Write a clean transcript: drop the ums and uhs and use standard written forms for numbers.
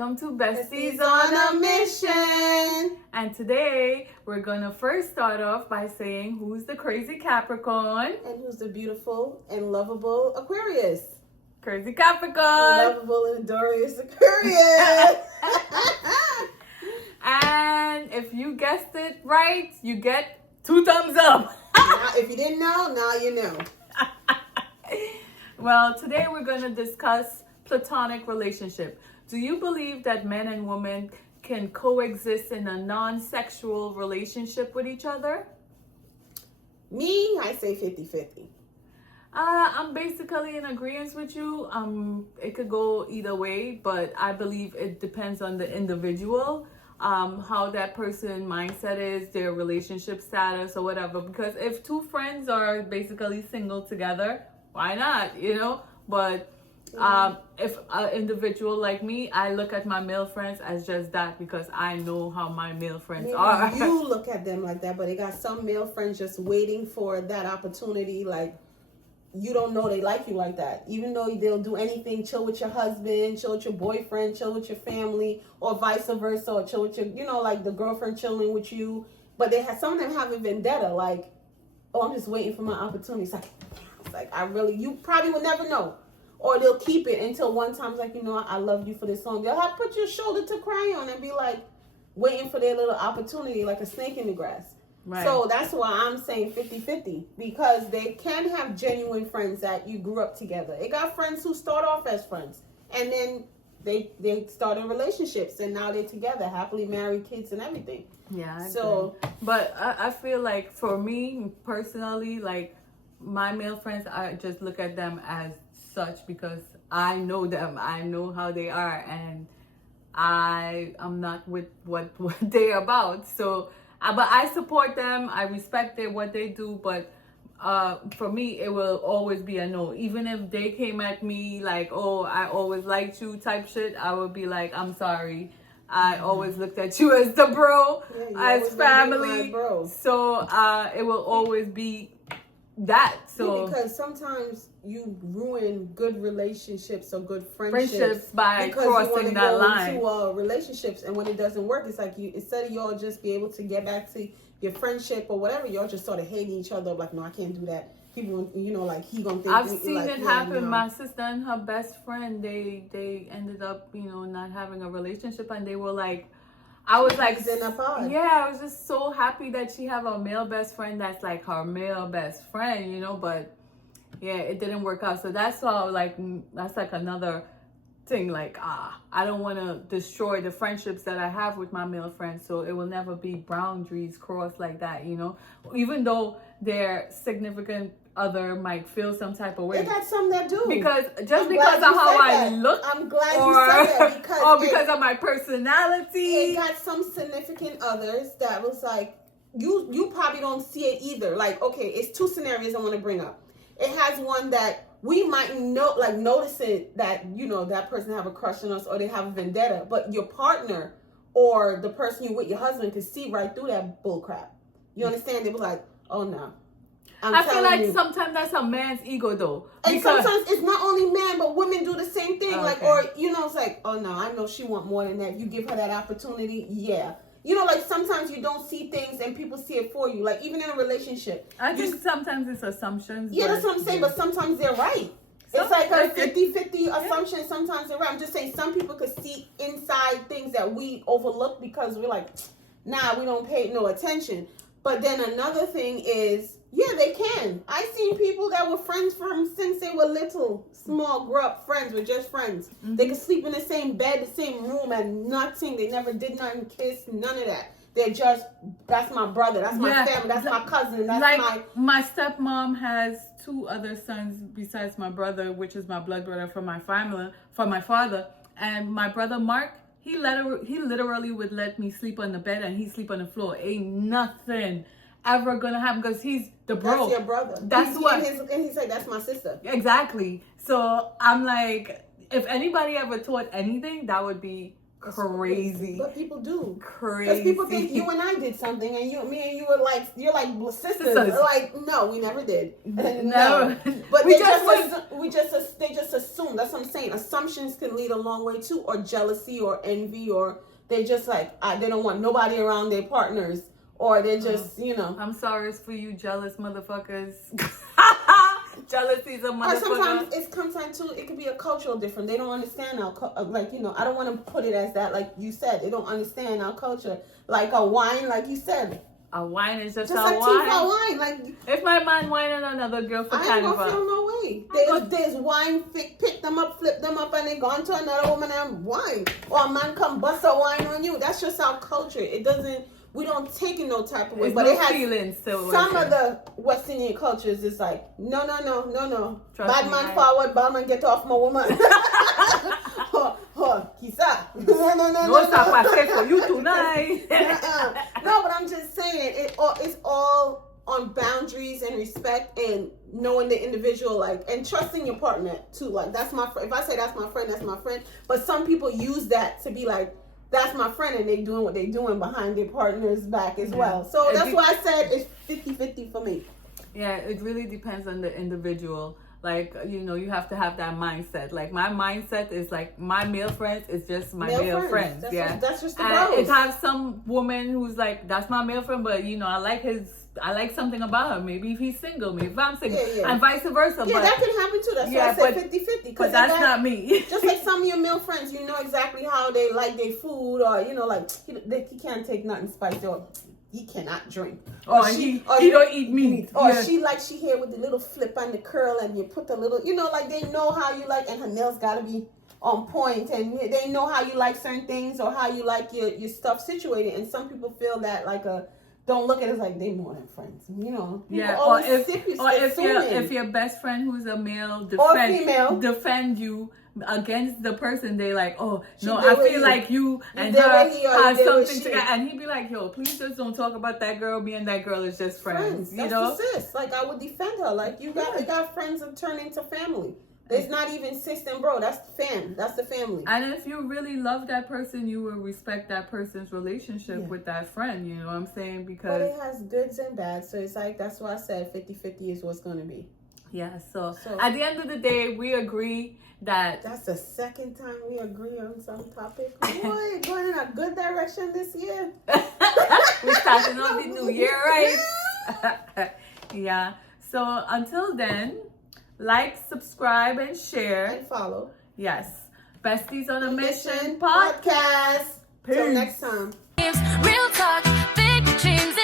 Welcome to Besties Besties on a Mission. And today we're going to first start off by saying who's the crazy Capricorn? And who's the beautiful and lovable Aquarius? Crazy Capricorn. Lovable and adorable Aquarius. And if you guessed it right, you get 2 thumbs up. Now, if you didn't know, now you know. Well, today we're going to discuss Platonic relationship. Do you believe that men and women can coexist in a non-sexual relationship with each other? Me, I say 50-50. I'm basically in agreement with you. It could go either way, but I believe it depends on the individual, how that person mindset is, their relationship status or whatever. Because if 2 friends are basically single together, why not, But if an individual like me, I look at my male friends as just that because I know how my male friends are. You look at them like that, but they got some male friends just waiting for that opportunity. Like, you don't know they like you like that. Even though they'll do anything, chill with your husband, chill with your boyfriend, chill with your family, or vice versa, or chill with your, like the girlfriend chilling with you. But some of them have a vendetta, like, oh, I'm just waiting for my opportunity. It's like you probably will never know. Or they'll keep it until one time, it's like, I love you for this song. They'll have to put your shoulder to cry on and be like, waiting for their little opportunity, like a snake in the grass. Right. So that's why I'm saying 50-50, because they can have genuine friends that you grew up together. They got friends who start off as friends, and then they start in relationships, and now they're together, happily married, kids and everything. Yeah. But I feel like for me personally, like my male friends, I just look at them as such because I know them. I know how they are, and I'm not with what they're about. So, but I support them. I respect what they do. But for me, it will always be a no. Even if they came at me like, "Oh, I always liked you" type shit, I would be like, "I'm sorry. I always looked at you as the bro, as family." Bro. So it will always be that. So because sometimes you ruin good relationships or good friendships by crossing that line. Into relationships, and when it doesn't work, it's like instead of y'all just be able to get back to your friendship or whatever, y'all just sort of hating each other. Like, no, I can't do that. People, like he gonna think. I've seen like, it happen. My sister and her best friend, they ended up, not having a relationship, and they were like, I was like, yeah, I was just so happy that she have a male best friend that's like her male best friend, but yeah, it didn't work out. So that's all that's like another thing. Like, I don't want to destroy the friendships that I have with my male friends. So it will never be boundaries crossed like that, even though their significant other might feel some type of way. They got some that do. Because of how I look. I'm glad you said that because of my personality. It got some significant others that was like, you probably don't see it either. Like, okay, it's 2 scenarios I want to bring up. It has one that we might notice it that, that person have a crush on us or they have a vendetta, but your partner or the person you with, your husband, can see right through that bull crap. You understand? They be like, oh no. I feel like sometimes that's a man's ego though. And sometimes it's not only men, but women do the same thing. Okay. Like, or, it's like, oh no, I know she want more than that. You give her that opportunity. Yeah. Like sometimes you don't see things and people see it for you. Like even in a relationship. I think sometimes it's assumptions. Yeah, that's what I'm saying. But sometimes they're right. It's like a 50-50 assumption. Sometimes they're right. I'm just saying some people could see inside things that we overlook because we're like, nah, we don't pay no attention. But then another thing is, yeah, they can. I've seen people that were friends since they were little, small, grew up friends, were just friends. Mm-hmm. They could sleep in the same bed, the same room, and nothing. They never did nothing, kiss, none of that. They're just, that's my brother, that's my family, that's my cousin, that's my stepmom has 2 other sons besides my brother, which is my blood brother from my family, from my father. And my brother Mark, he literally would let me sleep on the bed and he sleep on the floor. Ain't nothing ever gonna happen because he's the bro. That's your brother. That's what. And he said, that's my sister. Exactly. So I'm like, if anybody ever taught anything, that would be crazy. But people do. Crazy. Because people think you and I did something, and me and you were like, you're like sisters. Like, no, we never did. No. But they just assume. That's what I'm saying. Assumptions can lead a long way too, or jealousy, or envy, or they just like they don't want nobody around their partners, or they just I'm sorry for you jealous motherfuckers. Jealousy's a motherfucker. Or sometimes it comes down to it could be a cultural difference. They don't understand our I don't want to put it as that, like you said. They don't understand our culture. Like a wine, like you said. A wine is just a like wine. Wine. Like if my man whining another girl for I ain't gonna feel no way. There's wine, pick them up, flip them up, and they gone to another woman and wine. Or a man come bust a wine on you. That's just our culture. It doesn't. We don't take it no type of way, but it has feelings. Some of the West Indian cultures is like, no. Bad man right? Forward, bad man get off my woman. Kisa. No, for you tonight. No, but I'm just saying, it's all on boundaries and respect and knowing the individual, like, and trusting your partner too. Like, that's my friend. If I say that's my friend, that's my friend. But some people use that to be like, that's my friend, and they doing what they doing behind their partner's back as well. So that's why I said it's 50-50 for me. Yeah, it really depends on the individual. Like, you have to have that mindset. Like, my mindset is like, my male friends is just my male friends. That's just the and bros. it has some woman who's like, that's my male friend, but I like something about him. Maybe if he's single, maybe if I'm single, and vice versa. Yeah, that can happen too. That's why I said 50-50. But that's not me. Just like some of your male friends, you know exactly how they like their food, or like he can't take nothing spicy, or he cannot drink, or he don't eat meat, or she here with the little flip and the curl, and you put the little, like they know how you like, and her nails gotta be on point, and they know how you like certain things, or how you like your stuff situated. And some people feel that like don't look at it like they more than friends, Yeah, or if your best friend who's a male defend you against the person, they like, oh no, I feel like you and her have something together, and he'd be like, yo, please just don't talk about that girl. Me and that girl is just friends. That's the sis. Like, I would defend her. Like, you got friends that turn into family. It's not even sis and bro. That's the fam. That's the family. And if you really love that person, you will respect that person's relationship with that friend. You know what I'm saying? Because but it has goods and bads. So it's like, that's why I said 50-50 is what's going to be. Yeah. So at the end of the day, we agree that... That's the second time we agree on some topic. Boy, going in a good direction this year. We're starting off the new year, right? Yeah. So until then... Like, subscribe, and share. And follow. Yes. Besties on a Mission podcast. Peace. Till next time. Real talk, big dreams.